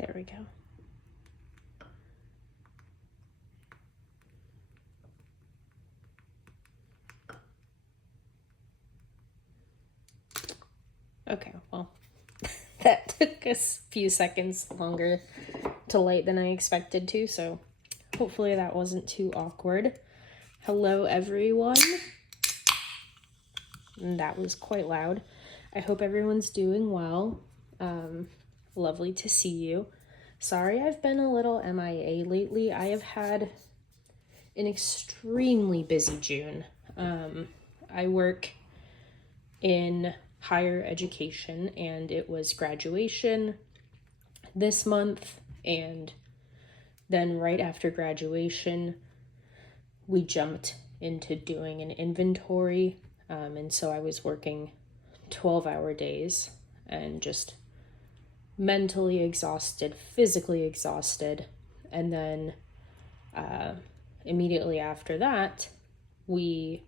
There we go. Okay, well, that took a few seconds longer to light than I expected to, so hopefully that wasn't too awkward. Hello, everyone. And that was quite loud. I hope everyone's doing well. Lovely to see you. Sorry I've been a little MIA lately. I have had an extremely busy June. I work in higher education, and it was graduation this month, and then right after graduation we jumped into doing an inventory, and so I was working 12-hour days and just mentally exhausted, physically exhausted. And then immediately after that we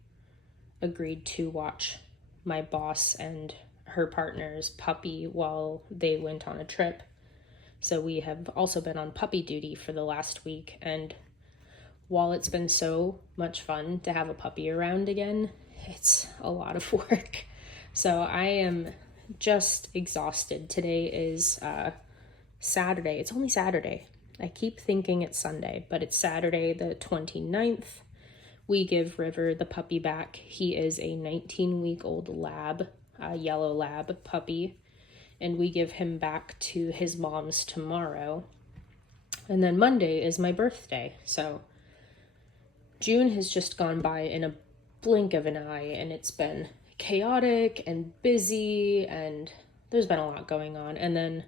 agreed to watch my boss and her partner's puppy while they went on a trip. So we have also been on puppy duty for the last week, and while it's been so much fun to have a puppy around again, it's a lot of work. So I am just exhausted. Today is Saturday. It's only Saturday. I keep thinking it's Sunday, but it's Saturday the 29th. We give River the puppy back. He is a 19-week-old lab, yellow lab puppy, and we give him back to his mom's tomorrow. And then Monday is my birthday. So June has just gone by in a blink of an eye, and it's been chaotic and busy, and there's been a lot going on. And then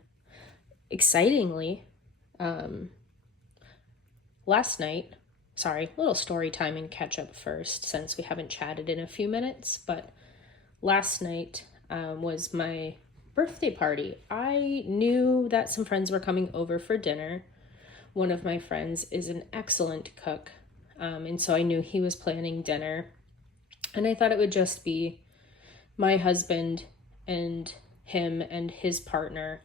excitingly, last night, little story time and catch up first, since we haven't chatted in a few minutes, but last night was my birthday party. I knew that some friends were coming over for dinner. One of my friends is an excellent cook, and so I knew he was planning dinner, and I thought it would just be my husband and him and his partner,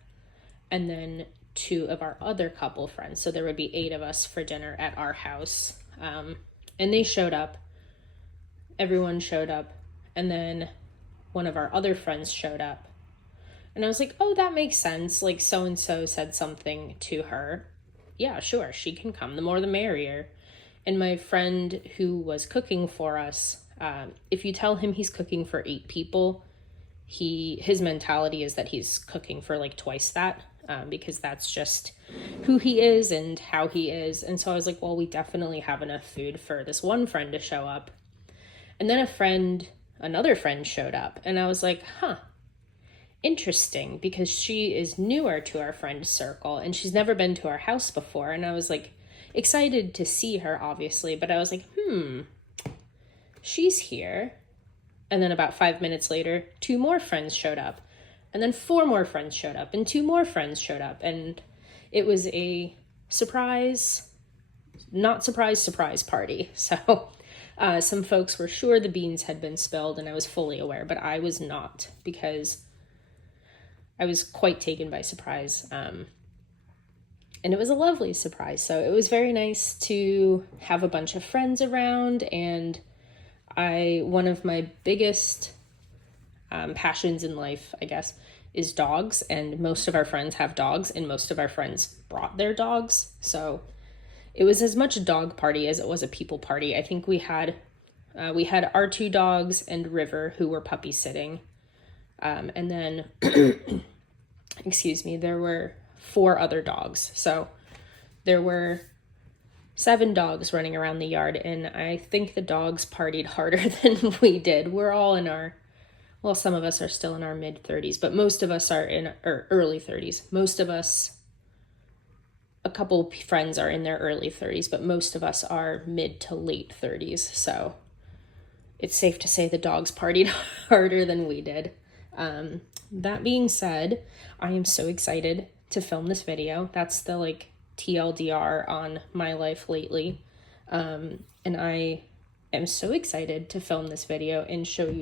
and then 2 of our other couple friends. So there would be 8 of us for dinner at our house. And they showed up. Everyone showed up. And then one of our other friends showed up. And I was like, oh, that makes sense. Like, so-and-so said something to her. Yeah, sure, she can come. The more the merrier. And my friend who was cooking for us, if you tell him he's cooking for 8 people, his mentality is that he's cooking for like twice that, because that's just who he is and how he is. And so I was like, well, we definitely have enough food for this one friend to show up. And then another friend showed up, and I was like, interesting, because she is newer to our friend circle and she's never been to our house before. And I was like excited to see her, obviously, but I was like, she's here. And then about 5 minutes later, 2 more friends showed up. And then 4 more friends showed up, and 2 more friends showed up. And it was a surprise party. So some folks were sure the beans had been spilled, and I was fully aware, but I was not, because I was quite taken by surprise. And it was a lovely surprise. So it was very nice to have a bunch of friends around, and one of my biggest passions in life, I guess, is dogs, and most of our friends have dogs, and most of our friends brought their dogs. So it was as much a dog party as it was a people party. I think we had our 2 dogs and River, who were puppy sitting, and then there were 4 other dogs. So there were 7 dogs running around the yard, and I think the dogs partied harder than we did. We're all some of us are still in our mid-30s, but most of us are in our early 30s. Most of us, a couple friends are in their early 30s, but most of us are mid to late 30s. So it's safe to say the dogs partied harder than we did. That being said, I am so excited to film this video. That's the TLDR on my life lately. And I am so excited to film this video and show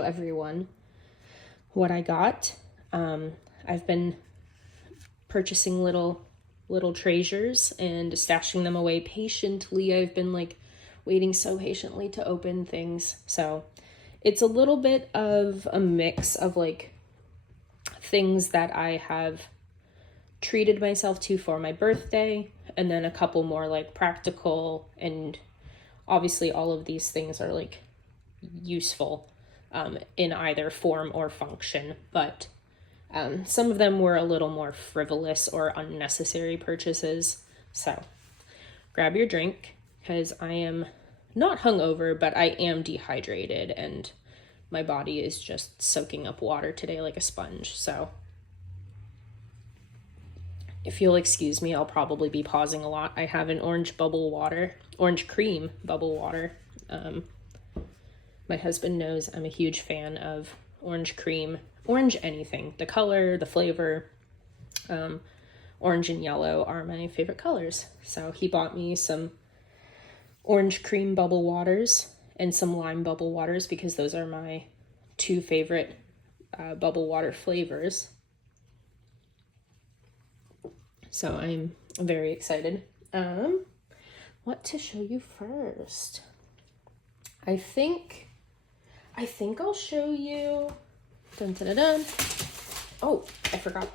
everyone what I got. I've been purchasing little treasures and stashing them away patiently. I've been like waiting so patiently to open things. So it's a little bit of a mix of like things that I have treated myself to for my birthday, and then a couple more like practical, and obviously all of these things are like useful in either form or function, but some of them were a little more frivolous or unnecessary purchases. So grab your drink, because I am not hungover, but I am dehydrated and my body is just soaking up water today like a sponge. So if you'll excuse me, I'll probably be pausing a lot. I have an orange cream bubble water. My husband knows I'm a huge fan of orange cream, orange anything. The color, the flavor, orange and yellow are my favorite colors. So he bought me some orange cream bubble waters and some lime bubble waters, because those are my two favorite bubble water flavors. So I'm very excited. What to show you first? I think I'll show you. Dun, dun, dun, dun. Oh, I forgot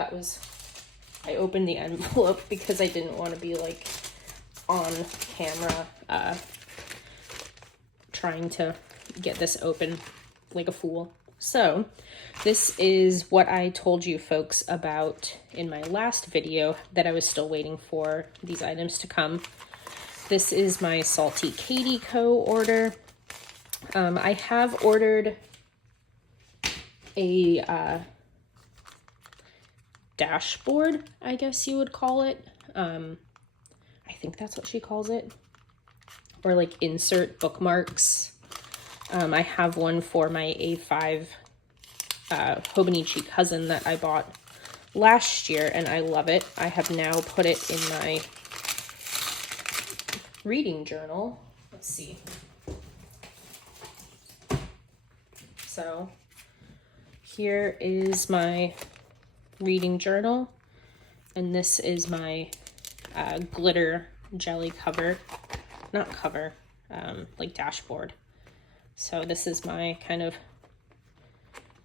I opened the envelope because I didn't want to be like on camera trying to get this open like a fool. So this is what I told you folks about in my last video, that I was still waiting for these items to come. This is my Salty Katie Co. order. I have ordered a dashboard, I guess you would call it. I think that's what she calls it. Or like insert bookmarks. I have one for my A5 Hobonichi cousin that I bought last year, and I love it. I have now put it in my reading journal. Let's see. So here is my reading journal, and this is my glitter jelly like dashboard. So this is my kind of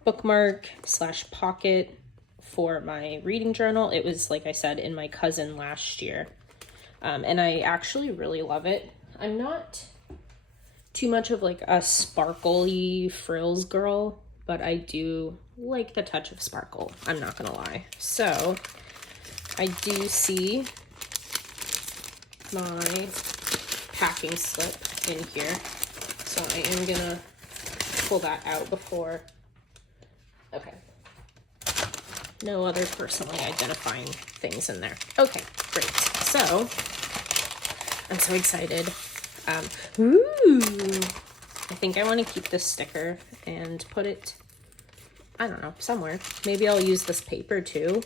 bookmark / pocket for my reading journal. It was, like I said, in my cousin last year. And I actually really love it. I'm not too much of like a sparkly frills girl, but I do like the touch of sparkle. I'm not gonna lie. So I do see my packing slip in here. So I am gonna pull that out before. Okay. No other personally identifying things in there. Okay, great. So I'm so excited. I think I want to keep this sticker and put it, I don't know, somewhere. Maybe I'll use this paper too.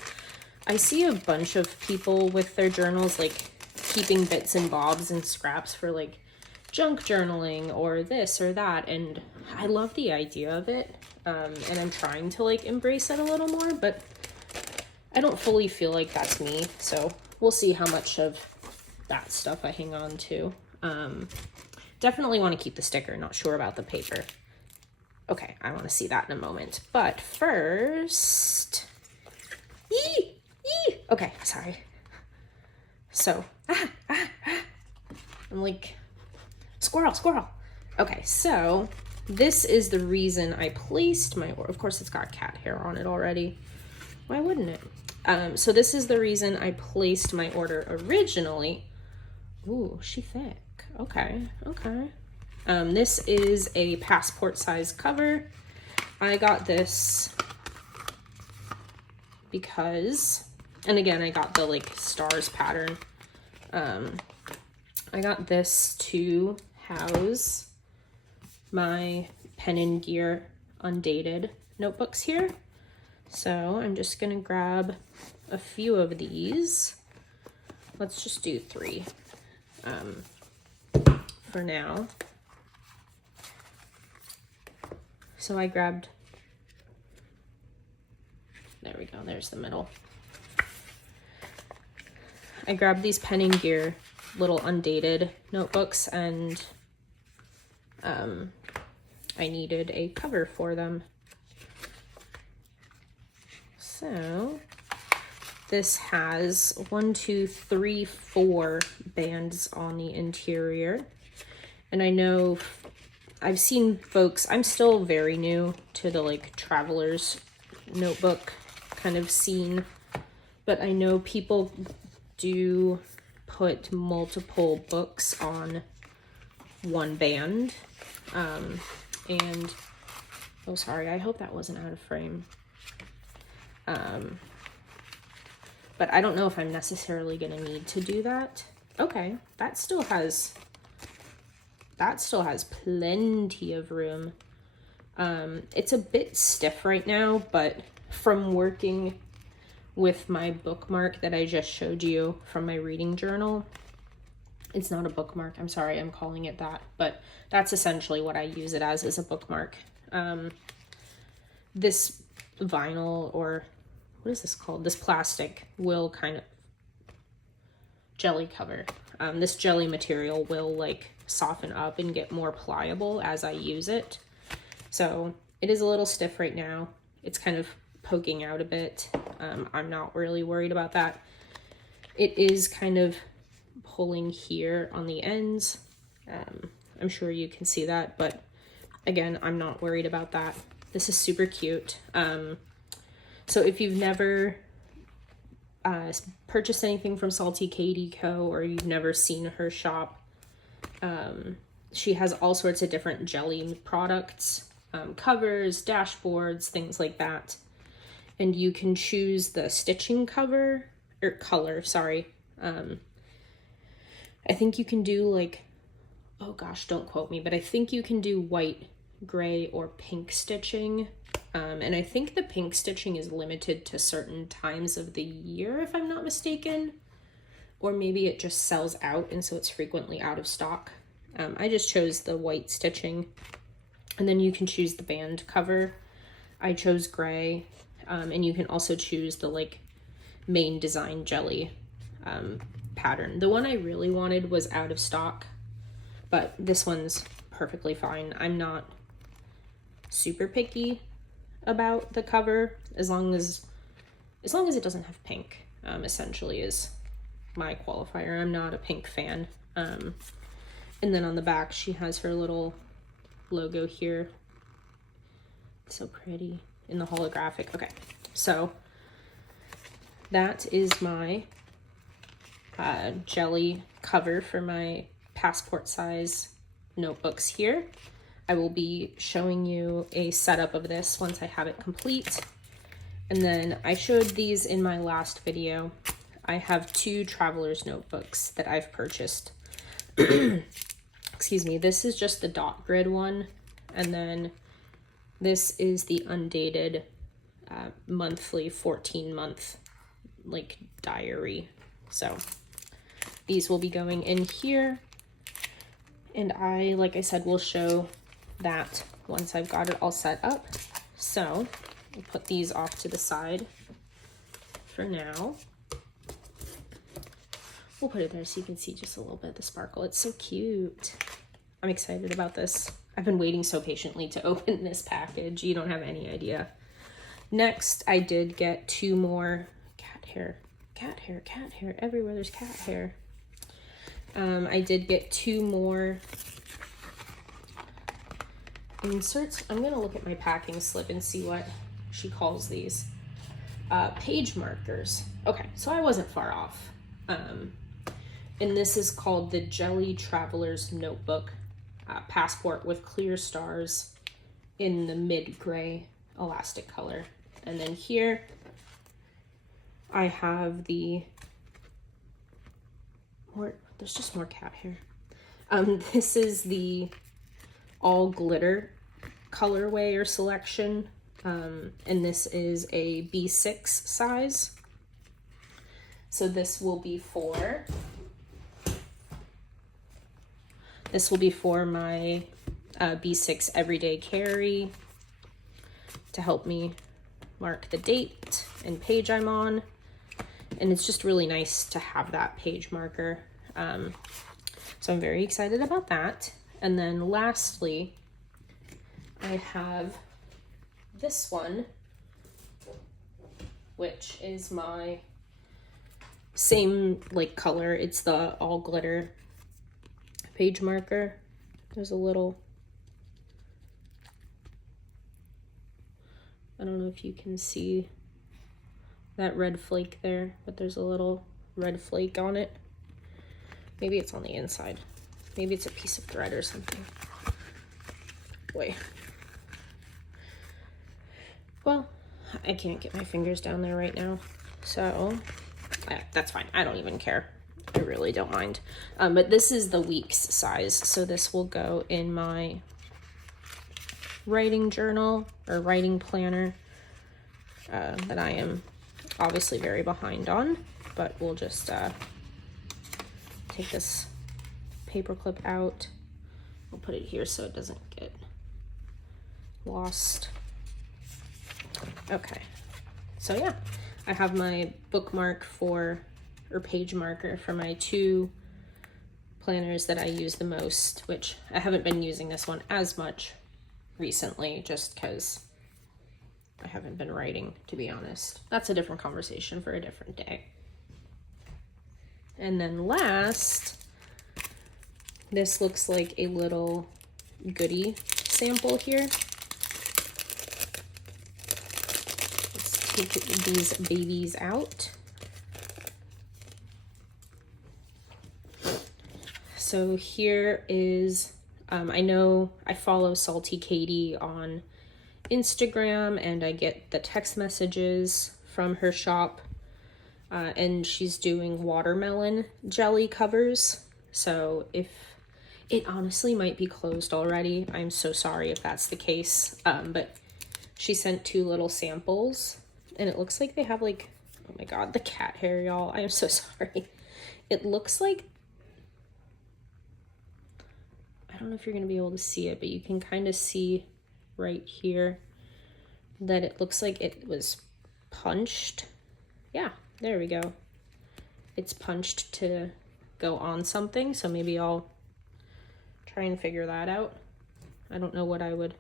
I see a bunch of people with their journals like keeping bits and bobs and scraps for like junk journaling or this or that, and I love the idea of it. And I'm trying to like embrace it a little more, but I don't fully feel like that's me. So we'll see how much of that stuff I hang on to. Definitely want to keep the sticker, not sure about the paper. Okay, I want to see that in a moment. But first, okay, sorry. So, I'm like, squirrel. Okay, so this is the reason I placed my order. Of course, it's got cat hair on it already. Why wouldn't it? So this is the reason I placed my order originally. Ooh, she thick. Okay. This is a passport size cover. I got this because, and again, I got the like stars pattern. I got this to house my Pen and Gear Undated notebooks here. So I'm just gonna grab a few of these. Let's just do 3 for now. So I grabbed, there we go, there's the middle. I grabbed these Pen and Gear little undated notebooks, and I needed a cover for them. So this has 1, 2, 3, 4 bands on the interior. And I know I've seen folks, I'm still very new to the like traveler's notebook kind of scene, but I know people do put multiple books on one band. And oh, sorry, I hope that wasn't out of frame. But I don't know if I'm necessarily going to need to do that. Okay, that still has plenty of room. It's a bit stiff right now, but from working with my bookmark that I just showed you from my reading journal, it's not a bookmark, I'm sorry, I'm calling it that, but that's essentially what I use it as a bookmark. This vinyl, or what is this called? This plastic will kind of jelly cover. This jelly material will like soften up and get more pliable as I use it. So it is a little stiff right now. It's kind of poking out a bit. I'm not really worried about that. It is kind of pulling here on the ends. I'm sure you can see that, but again, I'm not worried about that. This is super cute. So if you've never purchased anything from Salty Katie Co., or you've never seen her shop, she has all sorts of different jelly products, covers, dashboards, things like that. And you can choose the stitching color. I think you can do like, oh gosh, don't quote me, but I think you can do white, gray, or pink stitching. And I think the pink stitching is limited to certain times of the year, if I'm not mistaken. Or maybe it just sells out, and so it's frequently out of stock. I just chose the white stitching. And then you can choose the band cover. I chose gray. And you can also choose the like main design jelly pattern. The one I really wanted was out of stock, but this one's perfectly fine. I'm not super picky about the cover, as long as it doesn't have pink, essentially is my qualifier. I'm not a pink fan. And then on the back, she has her little logo here. So pretty in the holographic. Okay, so that is my jelly cover for my passport size notebooks here. I will be showing you a setup of this once I have it complete. And then I showed these in my last video. I have 2 traveler's notebooks that I've purchased. Excuse me, this is just the dot grid one. And then this is the undated monthly 14-month like diary. So these will be going in here. And I, like I said, will show that once I've got it all set up. So I'll put these off to the side for now. We'll put it there so you can see just a little bit of the sparkle. It's so cute. I'm excited about this. I've been waiting so patiently to open this package. You don't have any idea. Next, I did get 2 more cat hair, everywhere there's cat hair. I did get 2 more inserts. I'm gonna look at my packing slip and see what she calls these. Page markers. Okay, so I wasn't far off. And this is called the Jelly Traveler's Notebook Passport with clear stars in the mid gray elastic color. And then here I have the there's just more cat hair. This is the all glitter colorway or selection. And this is a B6 size. So this will be for my B6 everyday carry to help me mark the date and page I'm on. and it's just really nice to have that page marker. So I'm very excited about that. And then lastly, I have this one, which is my same like color. It's the all glitter page marker. There's a little, I don't know if you can see that red flake there, but there's a little red flake on it. Maybe it's on the inside. Maybe it's a piece of thread or something. Boy. Well, I can't get my fingers down there right now, so that's fine. I don't even care. I really don't mind. But this is the weeks size, so this will go in my writing journal or writing planner that I am obviously very behind on, but we'll just take this paper clip out. I'll put it here so it doesn't get lost. Okay, so yeah, I have my bookmark or page marker for my 2 planners that I use the most, which I haven't been using this one as much recently just because I haven't been writing, to be honest. That's a different conversation for a different day. And then last, this looks like a little goodie sample here. Let's take these babies out. So here is, I know I follow Salty Katie on Instagram and I get the text messages from her shop, and she's doing watermelon jelly covers. So if it honestly might be closed already, I'm so sorry if that's the case, but she sent 2 little samples and it looks like they have like, oh my god, the cat hair, y'all. I am so sorry. It looks like, I don't know if you're going to be able to see it, but you can kind of see right here that it looks like it was punched. Yeah, there we go. It's punched to go on something, so maybe I'll try and figure that out. I don't know what I would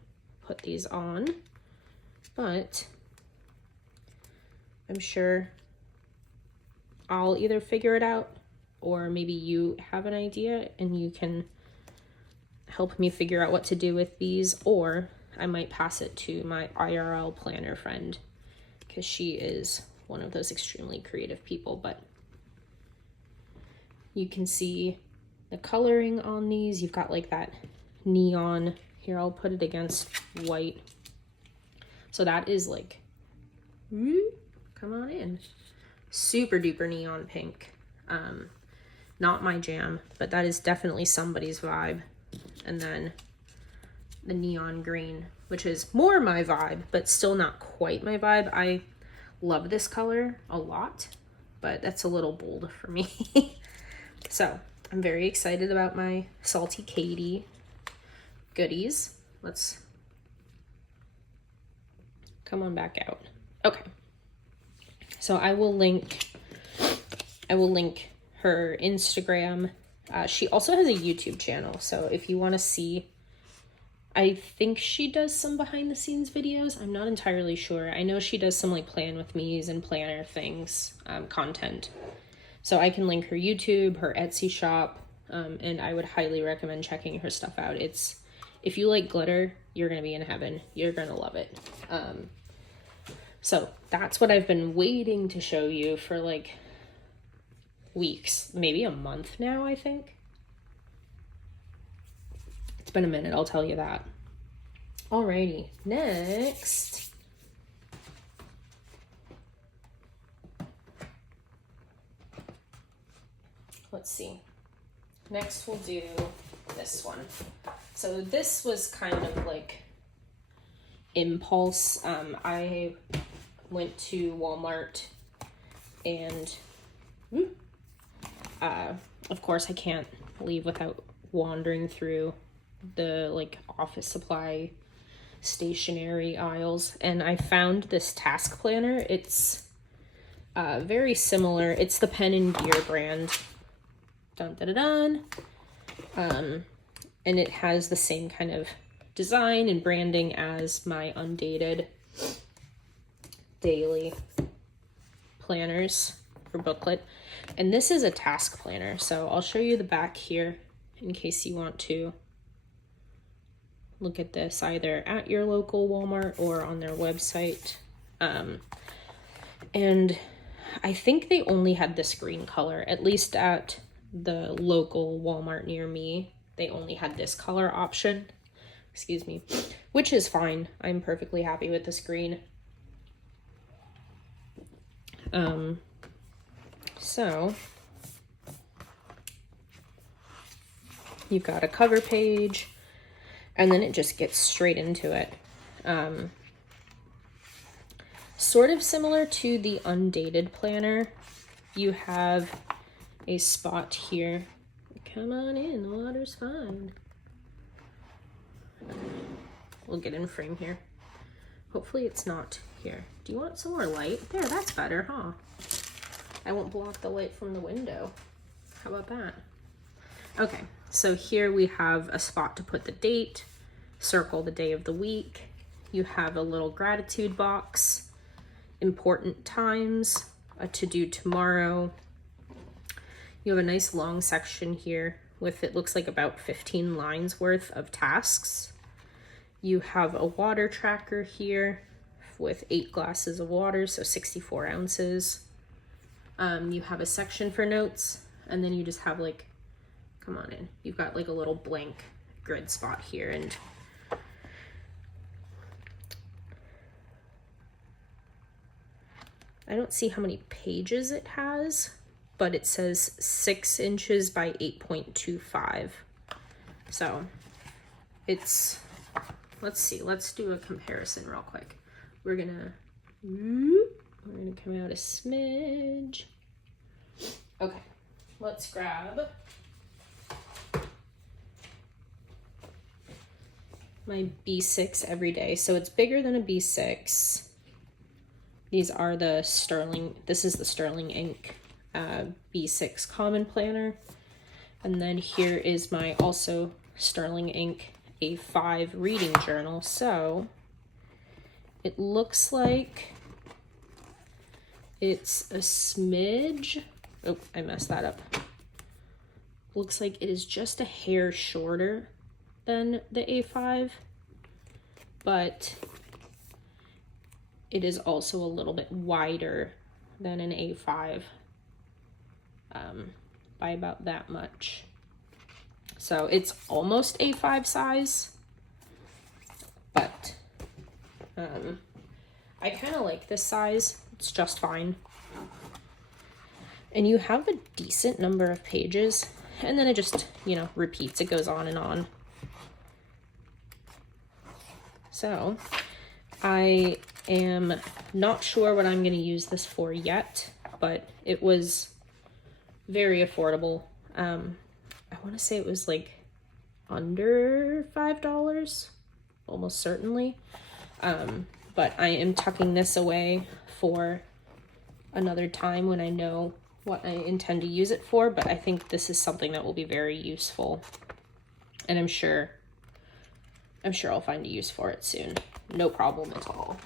put these on, but I'm sure I'll either figure it out or maybe you have an idea and you can help me figure out what to do with these, or I might pass it to my IRL planner friend because she is one of those extremely creative people. But you can see the coloring on these. You've got like that neon here. I'll put it against white. So that is like, come on in. Super duper neon pink. Not my jam, but that is definitely somebody's vibe. And then the neon green, which is more my vibe, but still not quite my vibe. I love this color a lot, but that's a little bold for me. So I'm very excited about my Salty Katie goodies. Let's come on back out. Okay. So I will link her Instagram. She also has a YouTube channel, so if you want to see, I think she does some behind the scenes videos. I'm not entirely sure. I know she does some like plan with me's and planner things, content. So I can link her YouTube, her Etsy shop, and I would highly recommend checking her stuff out. If you like glitter, you're gonna be in heaven. You're gonna love it. So that's what I've been waiting to show you for like weeks, maybe a month now, I think. It's been a minute, I'll tell you that. Alrighty, next. Let's see. Next we'll do this one. So this was kind of like impulse. I went to Walmart and of course I can't leave without wandering through the like office supply stationery aisles, and I found this task planner. It's Very similar. It's the Pen and Gear brand. Dun dun dun dun. And it has the same kind of design and branding as my Undated daily planners or booklet. And this is a task planner. So I'll show you the back here in case you want to look at this either at your local Walmart or on their website. And I think they only had this green color, at least at the local Walmart near me. They only had this color option, excuse me, which is fine. I'm perfectly happy with this green. So you've got a cover page, and then it just gets straight into it. Sort of similar to the Undated planner, you have a spot here. Come on in, the water's fine. We'll get in frame here. Hopefully it's not here. Do you want some more light? There, that's better, huh? I won't block the light from the window. How about that? Okay, so here we have a spot to put the date, circle the day of the week. You have a little gratitude box, important times, a to-do tomorrow. You have a nice long section here with, it looks like about 15 lines worth of tasks. You have a water tracker here with 8 glasses of water, so 64 ounces. You have a section for notes, and then you just have like, come on in, you've got like a little blank grid spot here, and I don't see how many pages it has, but it says 6 inches by 8.25. So it's, let's see, let's do a comparison real quick. We're gonna come out a smidge. Okay, let's grab my B6 Everyday. So it's bigger than a B6. These are the Sterling, this is the Sterling Ink B6 Common Planner. And then here is my also Sterling Ink A5 Reading Journal. So it looks like it's a smidge. Oh, I messed that up. Looks like it is just a hair shorter than the A5, but it is also a little bit wider than an A5 by about that much. So it's almost A5 size, but I kind of like this size. It's just fine. And you have a decent number of pages, and then it just, you know, repeats. It goes on and on. So I am not sure what I'm going to use this for yet, but it was very affordable. I want to say it was like under $5, almost certainly. But I am tucking this away for another time when I know what I intend to use it for, but I think this is something that will be very useful, and I'm sure I'll find a use for it soon. No problem at all.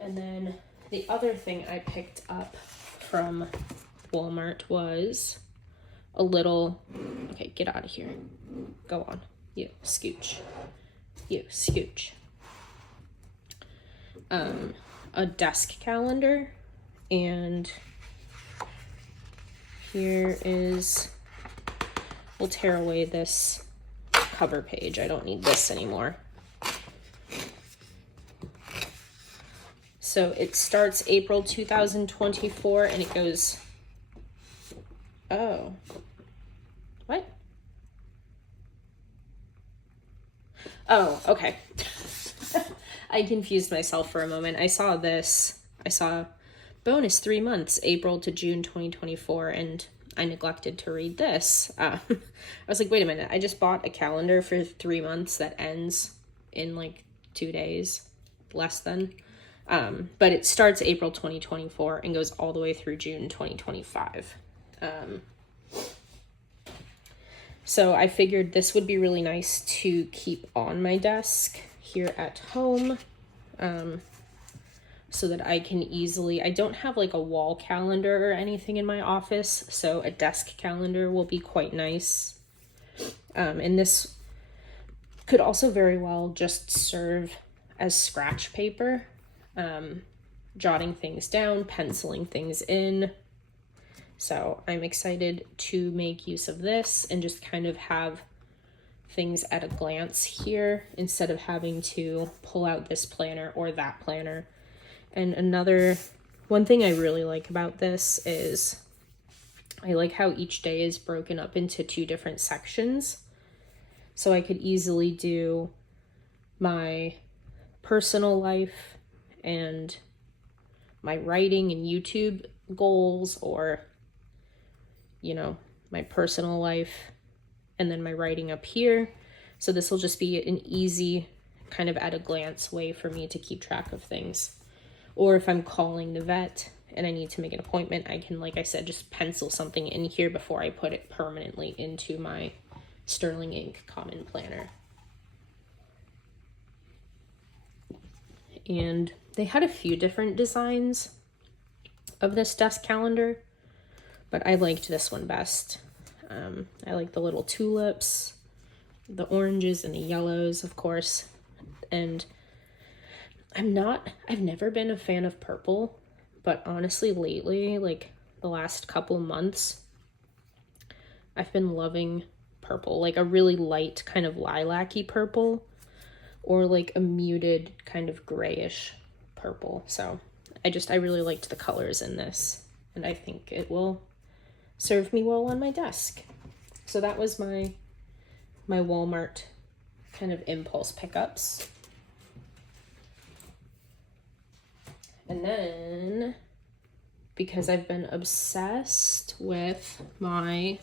And then the other thing I picked up from Walmart was a little, okay, get out of here. Go on. You, scooch. You, scooch. A desk calendar, and here is, we'll tear away this cover page. I don't need this anymore. So it starts April 2024 and it goes, oh, what? Oh, okay. I confused myself for a moment. I saw bonus 3 months, April to June 2024, and I neglected to read this. I was like, wait a minute, I just bought a calendar for 3 months that ends in like 2 days, less than. But it starts April 2024 and goes all the way through June 2025. So I figured this would be really nice to keep on my desk here at home, so that I can easily, I don't have like a wall calendar or anything in my office, so a desk calendar will be quite nice. And this could also very well just serve as scratch paper, jotting things down, penciling things in. So I'm excited to make use of this and just kind of have things at a glance here instead of having to pull out this planner or that planner. And one thing I really like about this is I like how each day is broken up into 2 different sections. So I could easily do my personal life and my writing and YouTube goals, or, you know, my personal life and then my writing up here. So this will just be an easy kind of at a glance way for me to keep track of things. Or if I'm calling the vet and I need to make an appointment, I can, like I said, just pencil something in here before I put it permanently into my Sterling Ink Common Planner. And they had a few different designs of this desk calendar, but I liked this one best. I like the little tulips, the oranges and the yellows, of course. And I've never been a fan of purple, but honestly lately, like the last couple months, I've been loving purple, like a really light kind of lilac-y purple, or like a muted kind of grayish purple. So I really liked the colors in this, and I think it will serve me well on my desk. So that was my Walmart kind of impulse pickups. And then, because I've been obsessed with I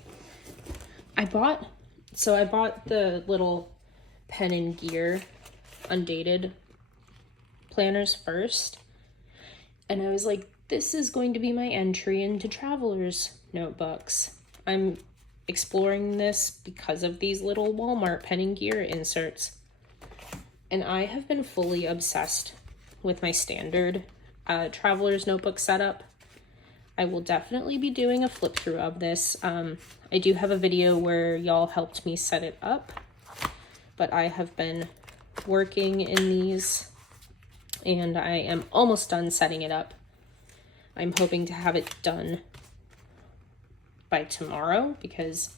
bought the little Pen and Gear undated planners first. And I was like, this is going to be my entry into traveler's notebooks. I'm exploring this because of these little Walmart Pen and Gear inserts. And I have been fully obsessed with my standard traveler's notebook setup. I will definitely be doing a flip through of this. I do have a video where y'all helped me set it up, but I have been working in these and I am almost done setting it up. I'm hoping to have it done by tomorrow because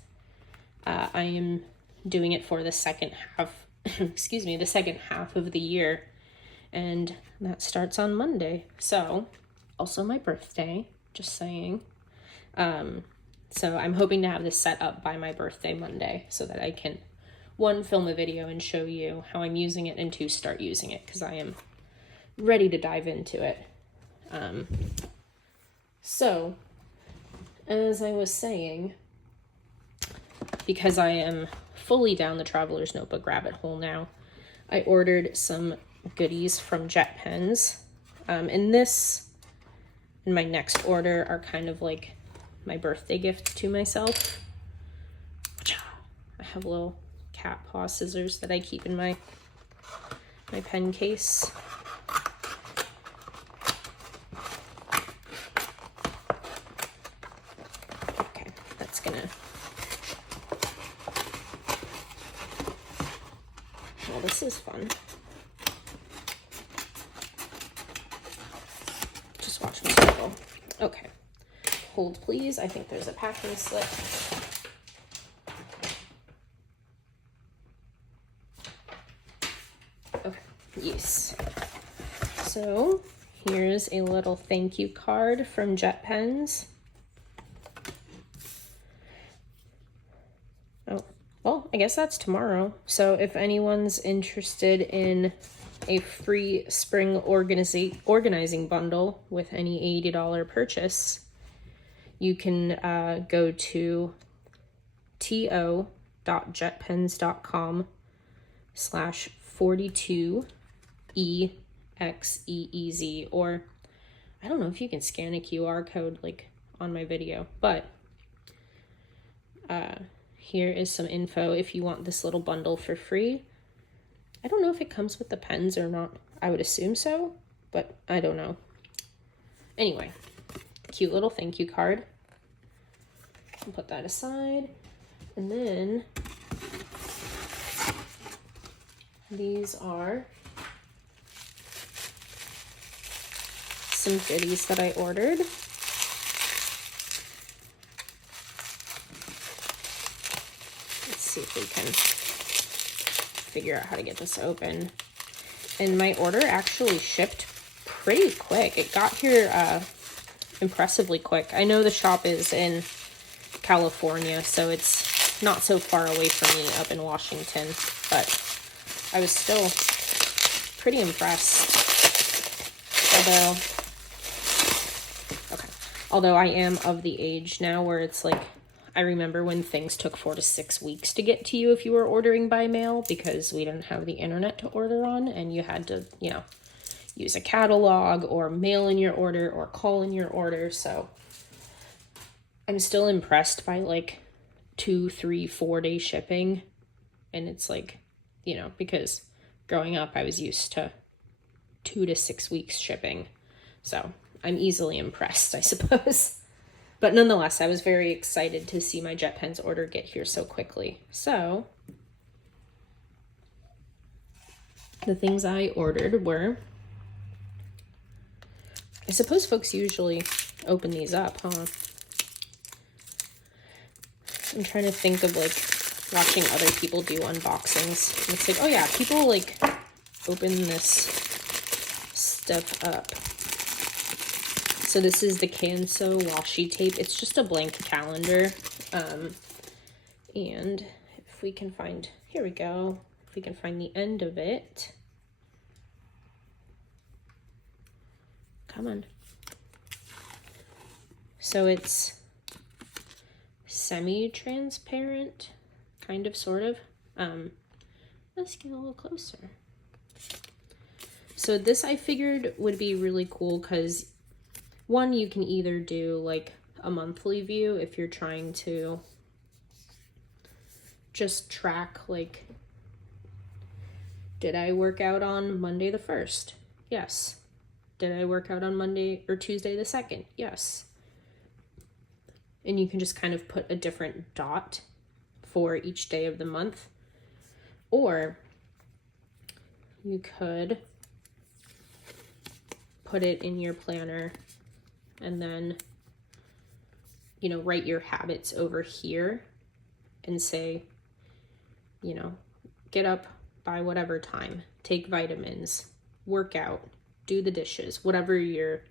I am doing it for the second half, the second half of the year, and that starts on Monday. So, also my birthday, just saying. So I'm hoping to have this set up by my birthday Monday so that I can, 1, film a video and show you how I'm using it, and 2, start using it because I am ready to dive into it. So, as I was saying, because I am fully down the traveler's notebook rabbit hole now, I ordered some goodies from JetPens. And this and my next order are kind of like my birthday gift to myself. I have little cat paw scissors that I keep in my pen case. Okay, that's gonna... Well, this is fun. Just watch me struggle. Okay. Hold, please. I think there's a packing slip. Okay, yes. So here's a little thank you card from JetPens. Oh, well, I guess that's tomorrow. So if anyone's interested in a free spring organizing bundle with any $80 purchase, you can go to to.jetpens.com/42ESS XEEZ, or I don't know if you can scan a QR code like on my video, but here is some info if you want this little bundle for free. I don't know if it comes with the pens or not. I would assume so, but I don't know. Anyway, cute little thank you card. I'll put that aside. And then these are some goodies that I ordered. Let's see if we can figure out how to get this open. And my order actually shipped pretty quick. It got here impressively quick. I know the shop is in California, so it's not so far away from me up in Washington, but I was still pretty impressed. Although I am of the age now where it's like, I remember when things took 4 to 6 weeks to get to you if you were ordering by mail, because we didn't have the internet to order on, and you had to, you know, use a catalog or mail in your order or call in your order. So I'm still impressed by like 2, 3, 4 day shipping. And it's like, you know, because growing up I was used to 2 to 6 weeks shipping. So I'm easily impressed, I suppose. But nonetheless, I was very excited to see my JetPens order get here so quickly. So the things I ordered were, I suppose folks usually open these up, huh? I'm trying to think of like watching other people do unboxings. And it's like, oh yeah, people like open this stuff up. So this is the Canso washi tape. It's just a blank calendar. And if we can find, here we go. If we can find the end of it. Come on. So it's semi-transparent, kind of, sort of. Let's get a little closer. So this I figured would be really cool because one, you can either do like a monthly view if you're trying to just track like, did I work out on Monday the 1st? Yes. Did I work out on Monday or Tuesday the 2nd? Yes. And you can just kind of put a different dot for each day of the month. Or you could put it in your planner and then, you know, write your habits over here and say, you know, get up by whatever time, take vitamins, work out, do the dishes, whatever your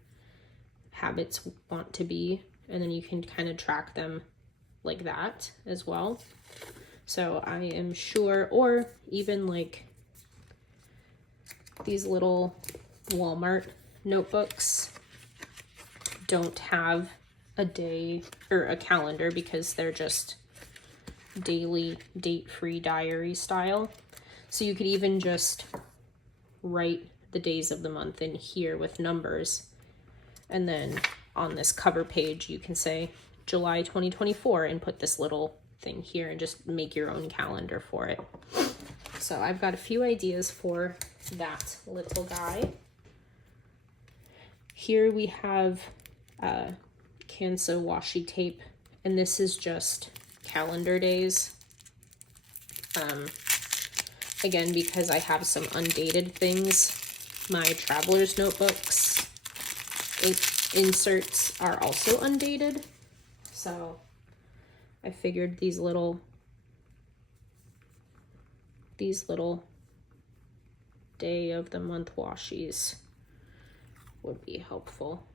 habits want to be. And then you can kind of track them like that as well. So I am sure, or even like these little Walmart notebooks don't have a day or a calendar because they're just daily date-free diary style. So you could even just write the days of the month in here with numbers. And then on this cover page, you can say July 2024 and put this little thing here and just make your own calendar for it. So I've got a few ideas for that little guy. Here we have Canso washi tape, and this is just calendar days. Again, because I have some undated things, my traveler's notebooks inserts are also undated. So I figured these little day of the month washies would be helpful.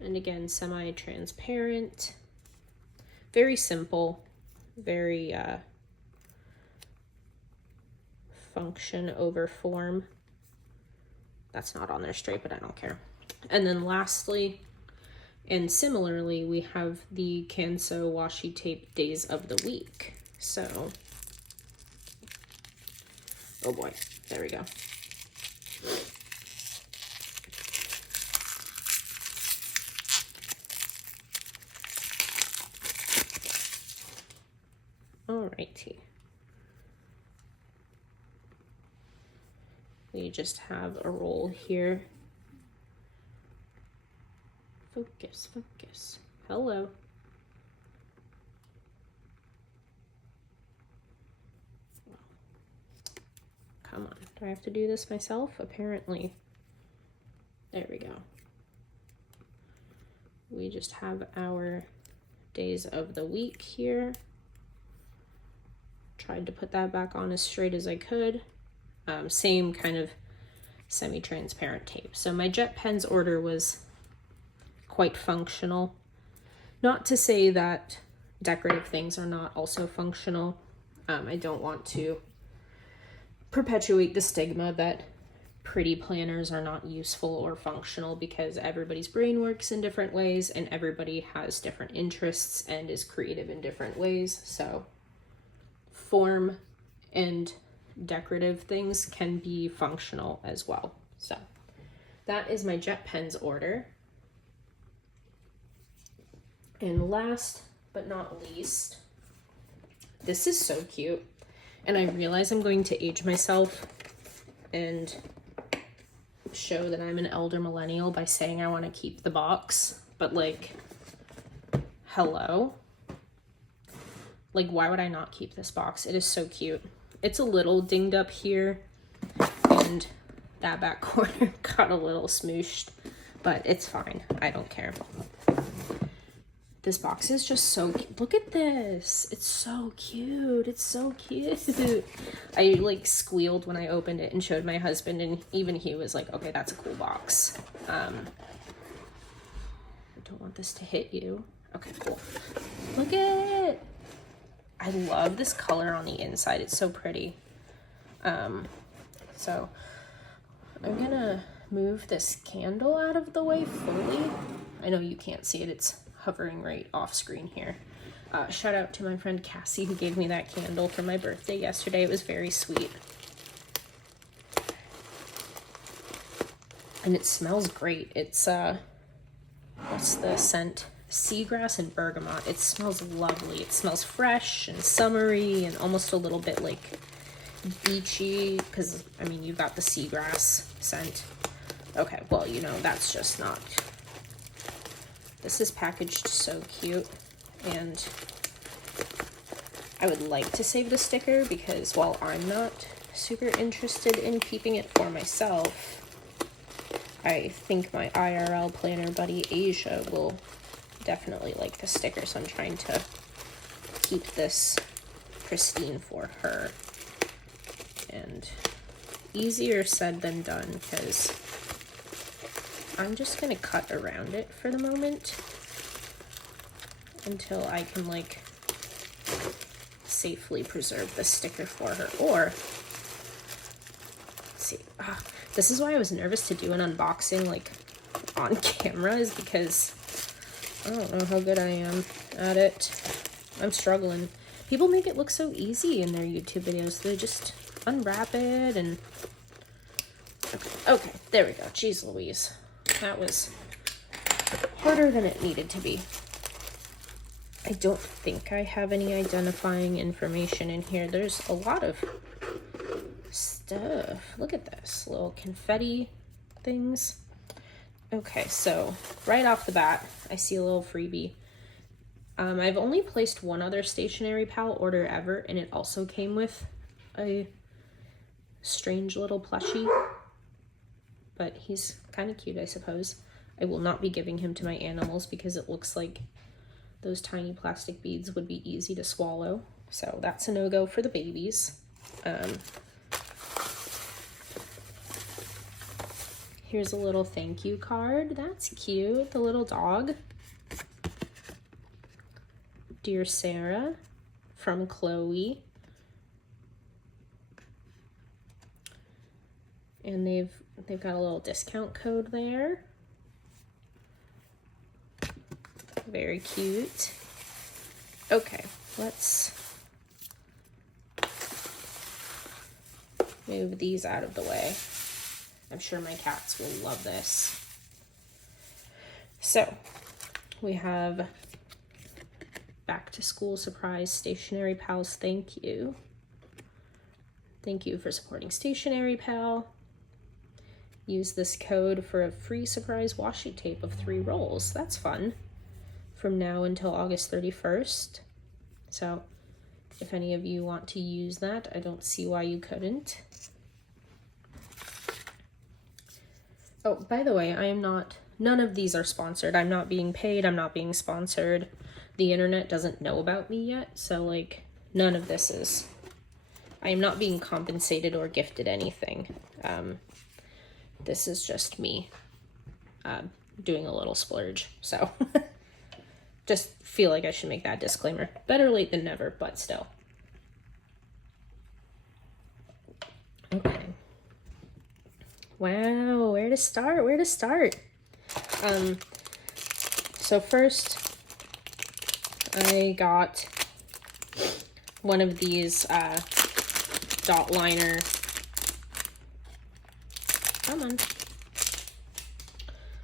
And again, semi-transparent, very simple, very function over form. That's not on there straight, but I don't care. And then lastly, and similarly, we have the Canso washi tape days of the week. So, oh boy, there we go. Alrighty. We just have a roll here. Focus, focus. Hello. Come on. Do I have to do this myself? Apparently. There we go. We just have our days of the week here. Tried to put that back on as straight as I could. Same kind of semi-transparent tape. So my Jet Pens order was quite functional. Not to say that decorative things are not also functional. I don't want to perpetuate the stigma that pretty planners are not useful or functional, because everybody's brain works in different ways and everybody has different interests and is creative in different ways. So form and decorative things can be functional as well. So that is my Jet Pens order. And last but not least, this is so cute. And I realize I'm going to age myself and show that I'm an elder millennial by saying I want to keep the box. But like, hello? Like, why would I not keep this box? It is so cute. It's a little dinged up here, and that back corner got a little smooshed, but it's fine. I don't care. This box is just so cute. Look at this. It's so cute. It's so cute. I like squealed when I opened it and showed my husband, and even he was like, okay, that's a cool box. I don't want this to hit you. Okay, cool. Look at it. I love this color on the inside. It's so pretty. So I'm gonna move this candle out of the way fully. I know you can't see it. It's hovering right off screen here. Shout out to my friend Cassie who gave me that candle for my birthday yesterday. It was very sweet. And it smells great. It's, what's the scent? Seagrass and bergamot. It smells lovely. It smells fresh and summery and almost a little bit like beachy, because I mean, you've got the seagrass scent. Okay, well, you know, that's just not. This is packaged so cute, and I would like to save the sticker because while I'm not super interested in keeping it for myself, I think my IRL planner buddy Asia will definitely like the sticker, so I'm trying to keep this pristine for her. And easier said than done, because I'm just gonna cut around it for the moment until I can like safely preserve the sticker for her. Or let's see, this is why I was nervous to do an unboxing like on camera, is because I don't know how good I am at it. I'm struggling. People make it look so easy in their YouTube videos. They just unwrap it and... Okay, there we go. Jeez Louise. That was harder than it needed to be. I don't think I have any identifying information in here. There's a lot of stuff. Look at this. Little confetti things. Okay, so right off the bat, I see a little freebie. I've only placed one other Stationery Pal order ever, and it also came with a strange little plushie. But he's kind of cute, I suppose. I will not be giving him to my animals because it looks like those tiny plastic beads would be easy to swallow. So that's a no-go for the babies. Here's a little thank you card. That's cute. The little dog. Dear Sarah, from Chloe. And they've got a little discount code there. Very cute. Okay, let's move these out of the way. I'm sure my cats will love this. So we have back to school surprise Stationery Pals. Thank you. Thank you for supporting Stationery Pal. Use this code for a free surprise washi tape of 3 rolls. That's fun. From now until August 31st. So if any of you want to use that, I don't see why you couldn't. Oh, by the way, none of these are sponsored. I'm not being paid. I'm not being sponsored. The internet doesn't know about me yet. So like none of this is, I am not being compensated or gifted anything. This is just me doing a little splurge. So just feel like I should make that disclaimer. Better late than never, but still. Okay. Wow, where to start? Where to start? So first, I got one of these dot liner. Come on.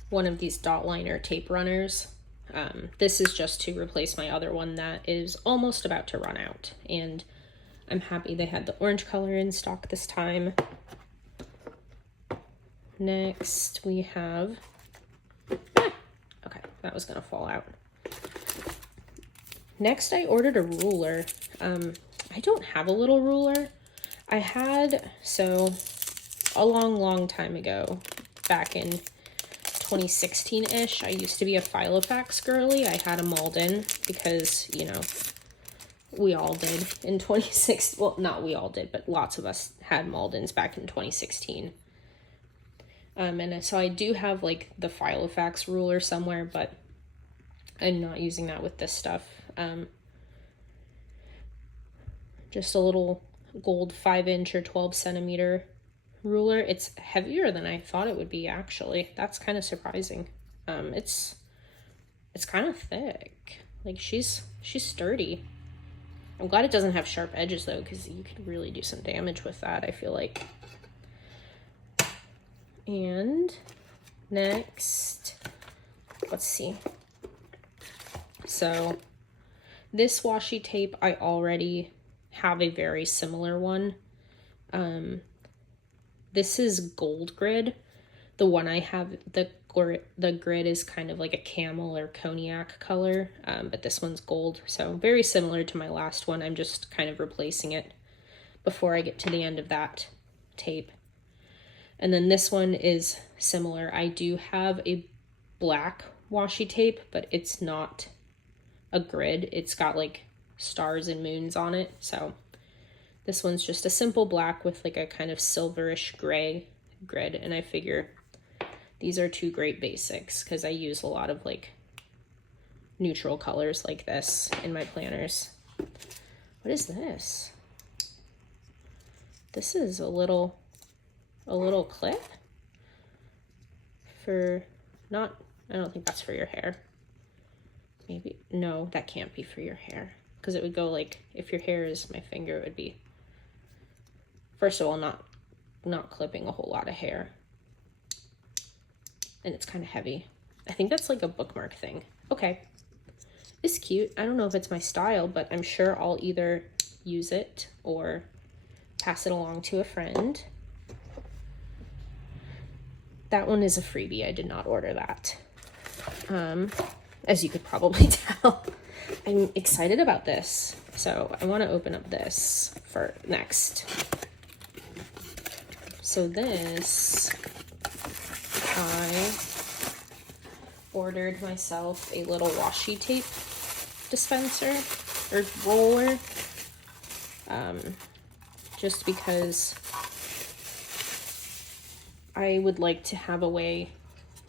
One of these dot liner tape runners. This is just to replace my other one that is almost about to run out. And I'm happy they had the orange color in stock this time. Next we have, okay, that was gonna fall out. Next I ordered a ruler. I don't have a little ruler. I had, so a long time ago, back in 2016-ish, I used to be a Filofax girly. I had a Malden because, you know, we all did in 2016. Well, not we all did, but lots of us had Maldens back in 2016. And so I do have like the Filofax ruler somewhere, but I'm not using that with this stuff. Just a little gold 5-inch or 12 centimeter ruler. It's heavier than I thought it would be, actually. That's kind of surprising. It's kind of thick. Like she's sturdy. I'm glad it doesn't have sharp edges though, because you could really do some damage with that, I feel like. And next, let's see. So this washi tape, I already have a very similar one. This is Gold Grid. The one I have, the grid is kind of like a camel or cognac color, but this one's gold. So very similar to my last one. I'm just kind of replacing it before I get to the end of that tape. And then this one is similar. I do have a black washi tape, but it's not a grid. It's got like stars and moons on it. So this one's just a simple black with like a kind of silverish gray grid. And I figure these are 2 great basics because I use a lot of like neutral colors like this in my planners. What is this? This is a little clip for I don't think that's for your hair. Maybe, no, that can't be for your hair because it would go like, if your hair is my finger, it would be, first of all, not clipping a whole lot of hair. And it's kind of heavy. I think that's like a bookmark thing. Okay. It's cute. I don't know if it's my style, but I'm sure I'll either use it or pass it along to a friend. That one is a freebie. I did not order that. As you could probably tell. I'm excited about this. So I want to open up this for next. So this, I ordered myself a little washi tape dispenser or roller. Just because I would like to have a way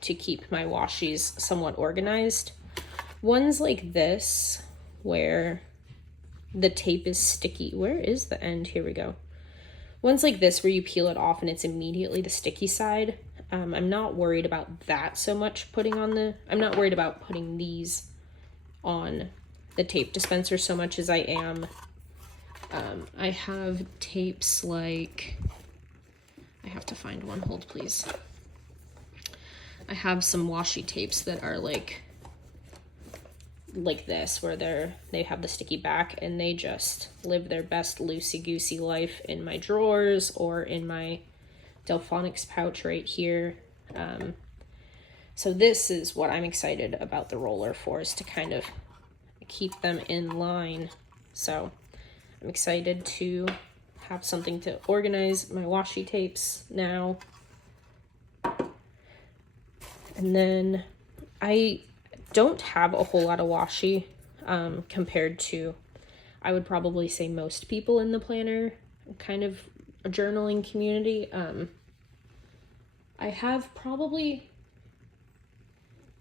to keep my washies somewhat organized. Ones like this, where the tape is sticky. Where is the end? Here we go. Ones like this, where you peel it off and it's immediately the sticky side. I'm not worried about that so much I'm not worried about putting these on the tape dispenser so much as I am. I have tapes like, I have to find one. Hold, please. I have some washi tapes that are like this, where they have the sticky back, and they just live their best loosey-goosey life in my drawers or in my Delphonics pouch right here. So this is what I'm excited about the roller for, is to kind of keep them in line. So I'm excited to have something to organize my washi tapes now. And then I don't have a whole lot of washi compared to, I would probably say, most people in the planner kind of a journaling community. I have probably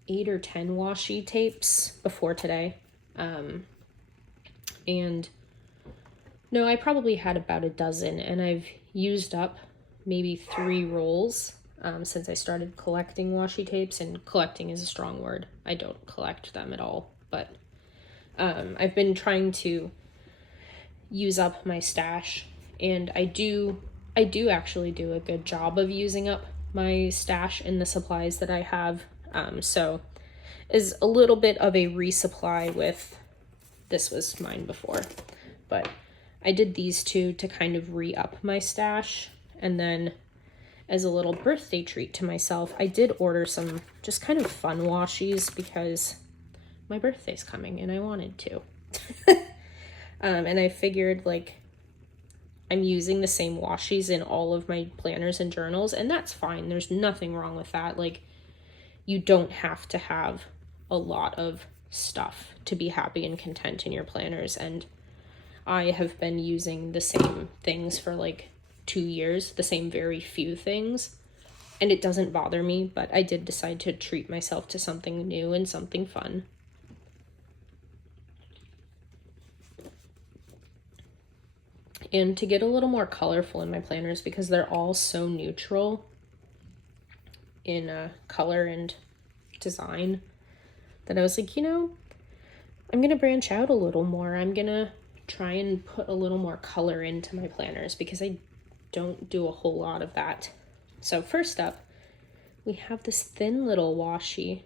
8 or 10 washi tapes before today. And no, I probably had about a dozen, and I've used up maybe 3 rolls since I started collecting washi tapes, and collecting is a strong word. I don't collect them at all, but I've been trying to use up my stash, and I do actually do a good job of using up my stash and the supplies that I have. So is a little bit of a resupply with, this was mine before, but I did these 2 to kind of re-up my stash. And then as a little birthday treat to myself, I did order some just kind of fun washies because my birthday's coming and I wanted to. And I figured, like, I'm using the same washies in all of my planners and journals, and that's fine. There's nothing wrong with that. Like, you don't have to have a lot of stuff to be happy and content in your planners. And I have been using the same things for like 2 years, the same very few things, and it doesn't bother me, but I did decide to treat myself to something new and something fun. And to get a little more colorful in my planners, because they're all so neutral in color and design, that I was like, I'm gonna branch out a little more. I'm gonna try and put a little more color into my planners, because I don't do a whole lot of that. So first up, we have this thin little washi,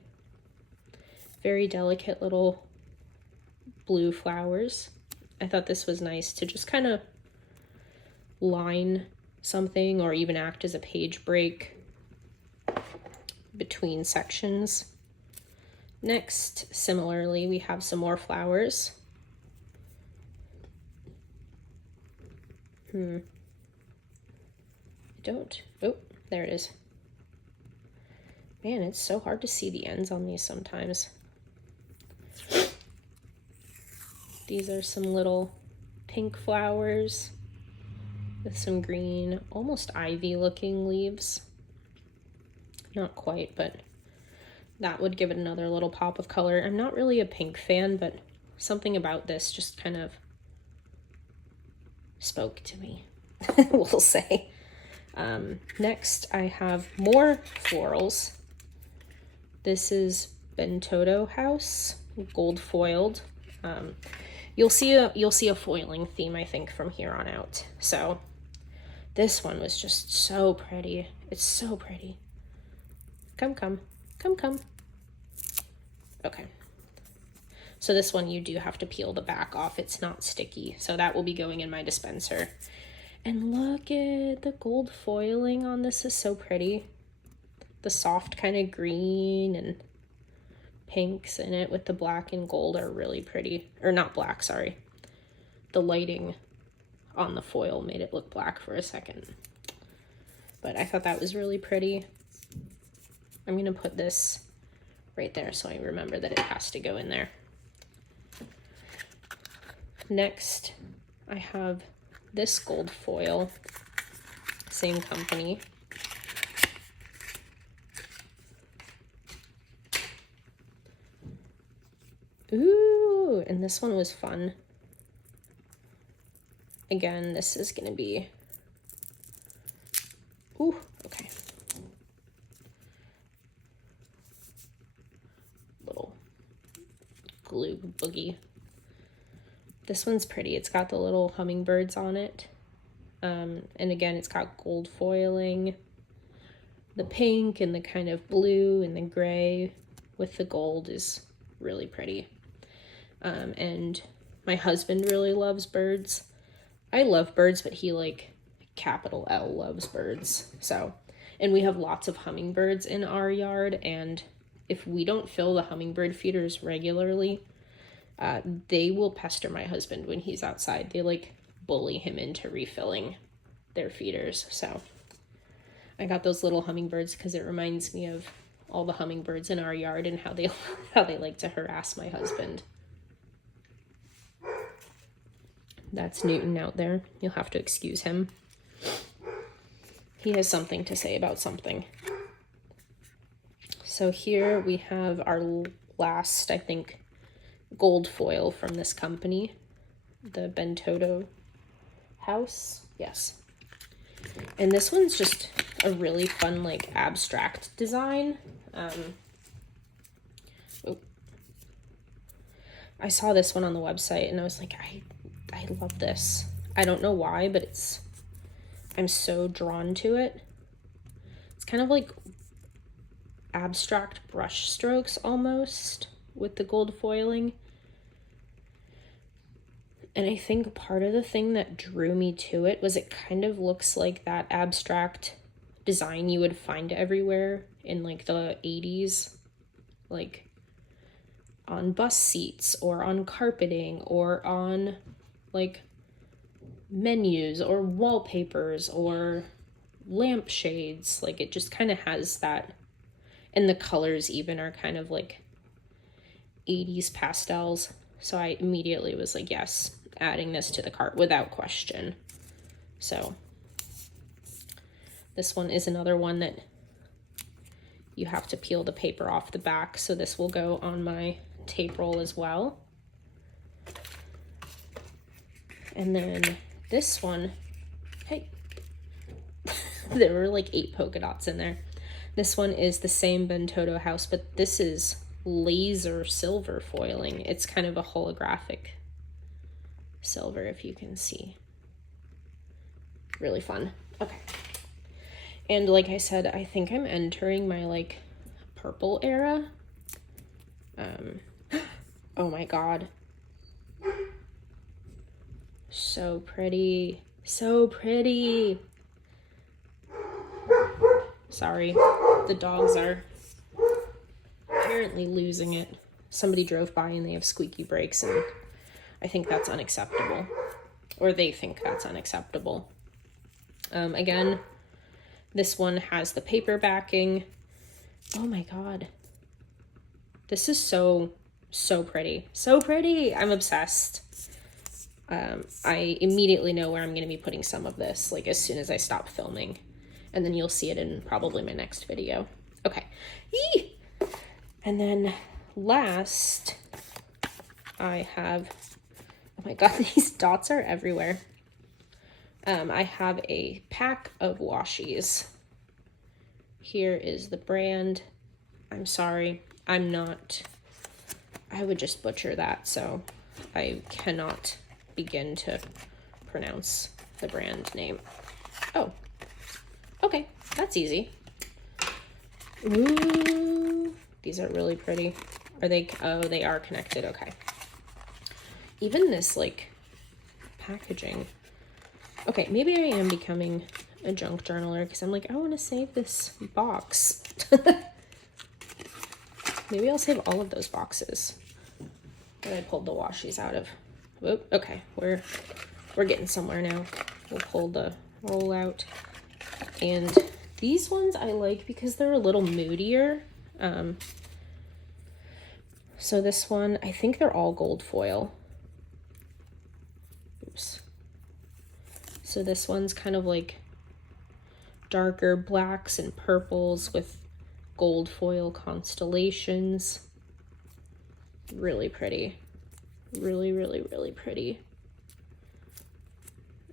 very delicate little blue flowers. I thought this was nice to just kind of line something, or even act as a page break between sections. Next, similarly, we have some more flowers. Oh, there it is. Man, it's so hard to see the ends on these sometimes. These are some little pink flowers with some green, almost ivy looking leaves. Not quite, but that would give it another little pop of color. I'm not really a pink fan, but something about this just kind of spoke to me, we'll say. Next, I have more florals. This is Bentoto House, gold foiled. You'll see a foiling theme, I think, from here on out. So this one was just so pretty. It's so pretty. Come. Okay. So this one, you do have to peel the back off. It's not sticky. So that will be going in my dispenser. And look at the gold foiling on this, is so pretty. The soft kind of green and pinks in it with the black and gold are really pretty. Or not black, sorry. The lighting on the foil made it look black for a second. But I thought that was really pretty. I'm going to put this right there so I remember that it has to go in there. Next, I have this gold foil, same company. Ooh, and this one was fun. Again, this is going to be, ooh, okay. Little glue boogie. This one's pretty. It's got the little hummingbirds on it. And again, it's got gold foiling. The pink and the kind of blue and the gray with the gold is really pretty. And my husband really loves birds. I love birds, but he like capital L loves birds. So, and we have lots of hummingbirds in our yard, and if we don't fill the hummingbird feeders regularly, they will pester my husband when he's outside. They like bully him into refilling their feeders. So I got those little hummingbirds because it reminds me of all the hummingbirds in our yard and how they like to harass my husband. That's Newton out there. You'll have to excuse him. He has something to say about something. So here we have our last, I think, gold foil from this company. The Bentoto House. Yes. And this one's just a really fun, like, abstract design. I saw this one on the website and I was like, I love this. I don't know why, but I'm so drawn to it. It's kind of like abstract brush strokes almost with the gold foiling. And I think part of the thing that drew me to it was it kind of looks like that abstract design you would find everywhere in like the 80s, like on bus seats or on carpeting or on like menus or wallpapers or lampshades. Like it just kind of has that, and the colors even are kind of like 80s pastels. So I immediately was like, yes, adding this to the cart without question. So this one is another one that you have to peel the paper off the back. So this will go on my tape roll as well. And then this one, hey, there were like 8 polka dots in there. This one is the same Bentoto House, but this is laser silver foiling. It's kind of a holographic silver, if you can see. Really fun. Okay. And like I said, I think I'm entering my like purple era. Oh my god. So pretty. So pretty. Sorry. The dogs are apparently losing it. Somebody drove by and they have squeaky brakes, and I think that's unacceptable. Or they think that's unacceptable. Again, this one has the paper backing. Oh my god. This is so pretty. So pretty. I'm obsessed. I immediately know where I'm going to be putting some of this, like as soon as I stop filming. And then you'll see it in probably my next video. Okay. Yee! And then last, I have, oh my god, these dots are everywhere. I have a pack of washies. Here is the brand. I'm sorry, I would just butcher that, so I cannot begin to pronounce the brand name. Oh, okay, that's easy. Ooh, these are really pretty. Are they, oh, they are connected, okay. Even this, like, packaging. Okay, maybe I am becoming a junk journaler because I'm like, I want to save this box. Maybe I'll save all of those boxes that I pulled the washies out of. Whoop, okay, we're getting somewhere now. We'll pull the roll out. And these ones I like because they're a little moodier. So this one, I think they're all gold foil. Oops. So this one's kind of like darker blacks and purples with gold foil constellations. Really pretty. Really, really, really pretty.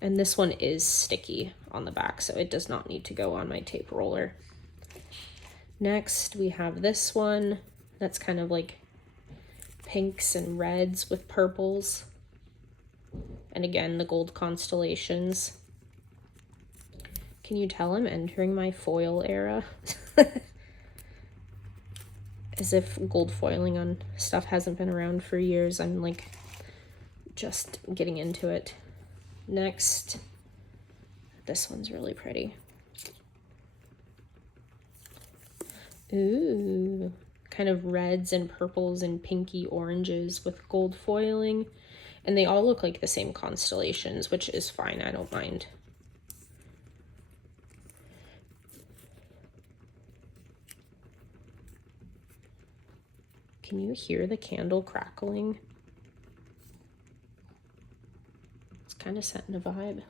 And this one is sticky on the back, so it does not need to go on my tape roller. Next, we have this one that's kind of like pinks and reds with purples. And again, the gold constellations. Can you tell I'm entering my foil era? As if gold foiling on stuff hasn't been around for years. I'm like just getting into it. Next, this one's really pretty. Ooh, kind of reds and purples and pinky oranges with gold foiling. And they all look like the same constellations, which is fine. I don't mind. Can you hear the candle crackling? It's kind of setting a vibe.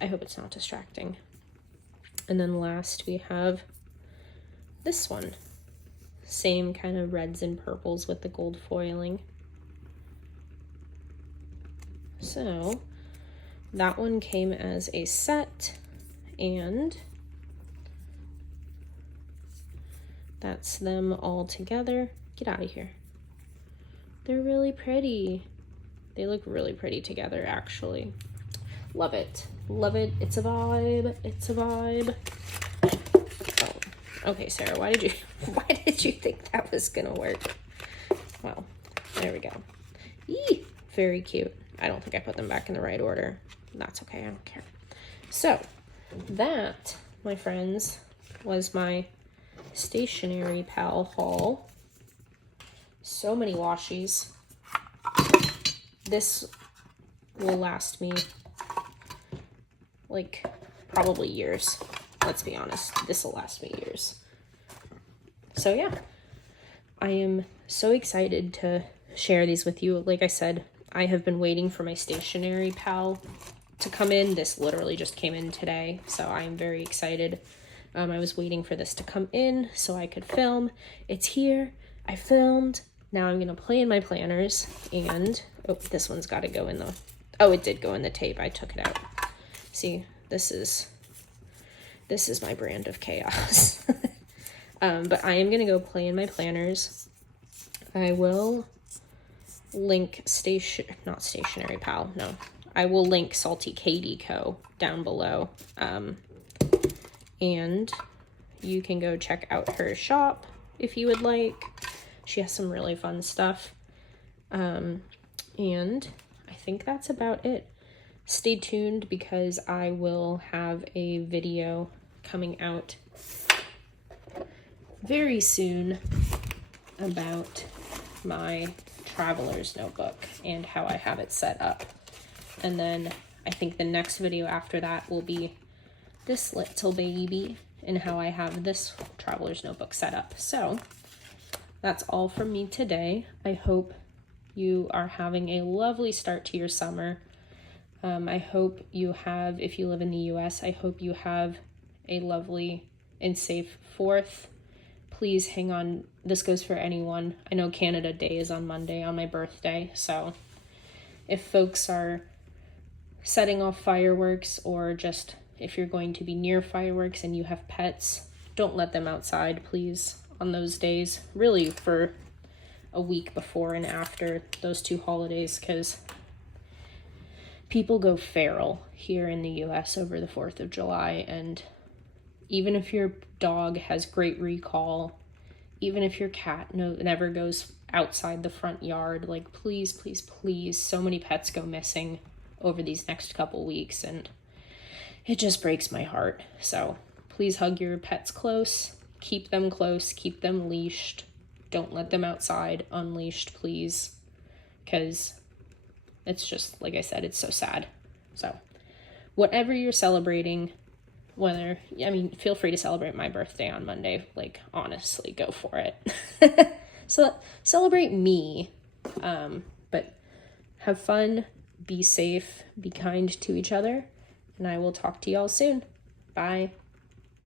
I hope it's not distracting. And then last we have this one. Same kind of reds and purples with the gold foiling. So that one came as a set, and that's them all together. Get out of here. They're really pretty. They look really pretty together, actually. Love it. Love it. It's a vibe. It's a vibe. Oh, okay, Sarah, why did you think that was gonna work? Well, there we go. Eee, very cute. I don't think I put them back in the right order. That's okay, I don't care. So, that, my friends, was my Stationery Pal haul. So many washies. This will last me like probably years. Let's be honest, this will last me years. So yeah, I am so excited to share these with you. Like I said, I have been waiting for my Stationery Pal to come in. This literally just came in today, so I'm very excited. I was waiting for this to come in so I could film. It's here. I filmed. Now I'm going to play in my planners, and oh, this one's got to go in the, oh, it did go in the tape. I took it out. See, this is my brand of chaos. But I am going to go play in my planners. I will link not Stationery Pal, no. I will link Salty Katie Co. down below. And you can go check out her shop if you would like. She has some really fun stuff. And I think that's about it. Stay tuned because I will have a video coming out very soon about my traveler's notebook and how I have it set up. And then I think the next video after that will be this little baby and how I have this traveler's notebook set up. So that's all from me today. I hope you are having a lovely start to your summer. I hope you have, if you live in the US, I hope you have a lovely and safe 4th. Please hang on. This goes for anyone. I know Canada Day is on Monday, on my birthday. So if folks are setting off fireworks, or just if you're going to be near fireworks and you have pets, don't let them outside, please, on those days. Really for a week before and after those 2 holidays, because people go feral here in the US over the 4th of July, and even if your dog has great recall, even if your cat never goes outside the front yard, like please, please, please, so many pets go missing over these next couple weeks, and it just breaks my heart. So please hug your pets close, keep them leashed, don't let them outside unleashed, please, because it's just, like I said, it's so sad. So whatever you're celebrating, feel free to celebrate my birthday on Monday. Like, honestly, go for it. So celebrate me. But have fun, be safe, be kind to each other, and I will talk to y'all soon. Bye.